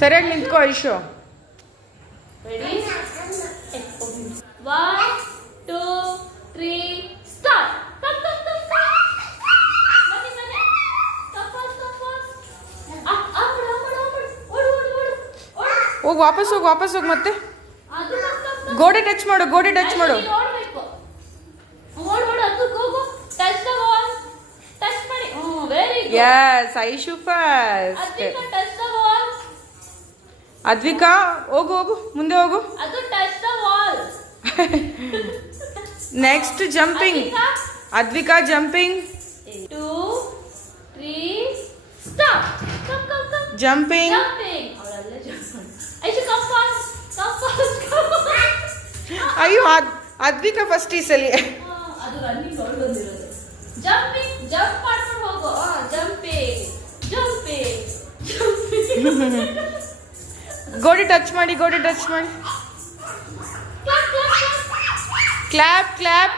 ಸರಿಯಾಗಿ ನಿಂತ್ಕೋ Aishu. Ready 1 2 3 start. ಹೋಗಿ ವಾಪಸ್ ಹೋಗಿ ಮತ್ತೆ ಗೋಡೆ ಟಚ್ ಮಾಡು. Yes, Aishu first. ಅದ್ವಿಕಾ ಹೋಗು ಮುಂದೆ ಹೋಗು. Next jumping. Advika jumping. 2 3 start. Jumping. ಅಯ್ಯೋ, ಅದ್ವಿಕಾ ಫಸ್ಟ್ ಈ ಸಲಿ. ಅದು ರನ್ನಿಂಗ್ ಅವ್ಳು ಬಂದಿರೋದು. ಜಂಪಿಂಗ್, ಜಂಪ್ ಮಾಡ್ಕೊಂಡು ಹೋಗು. ಜಂಪಿಂಗ್. ಗೋಡೆ ಟಚ್ ಮಾಡಿ. ಕ್ಲಾಪ್.